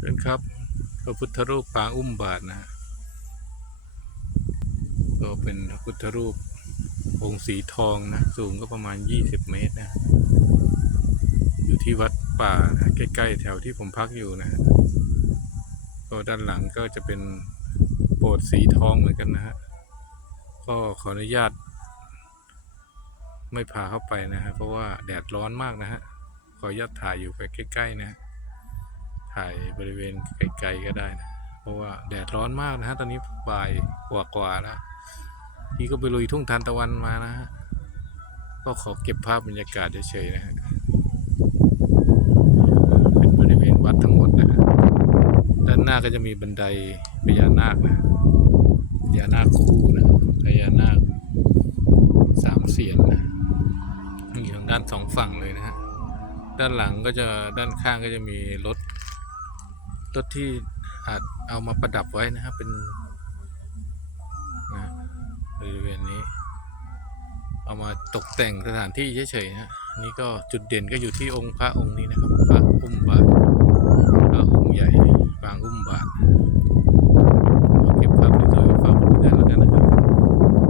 เป็นครับพระพุทธรูปปางอุ้มบาทนะก็เป็นพระพุทธรูปองค์สีทองนะสูงก็ประมาณ 20 เมตรนะ อยู่ที่วัดป่านะใกล้ๆแถวที่ผมพักอยู่นะก็ด้านหลังก็จะเป็นโบสถ์สีทองเหมือนกันนะฮะก็ขออนุญาต ไม่พาเข้าไปนะฮะเพราะว่าแดดร้อนมากนะฮะขออนุญาตถ่ายอยู่ไปใกล้ๆนะฮะ ถ่ายบริเวณไกลๆก็ได้นะเพราะว่าแดดร้อนมากนะฮะตอนนี้บ่ายกว่าๆแล้วพี่ก็ไปลุยทุ่งทานตะวันมานะฮะก็ขอเก็บภาพบรรยากาศเฉยๆนะฮะเป็นบริเวณวัดทั้งหมดนะด้านหน้าก็จะมีบันไดพญานาคนะฮะพญานาคคู่นะพญานาคสามเสียนนะอยู่ทางด้านสองฝั่งเลยนะฮะด้านหลังก็จะด้านข้างก็จะมีรถ รถที่อาจเอามาประดับไว้นะครับเป็นบริเวณนี้ เอามาตกแต่งสถานที่เฉยๆนะนี่ก็จุดเด่นก็อยู่ที่องค์พระองค์นี้นะครับพระอุ้มบาทพระองค์ใหญ่บางอุ้มบาท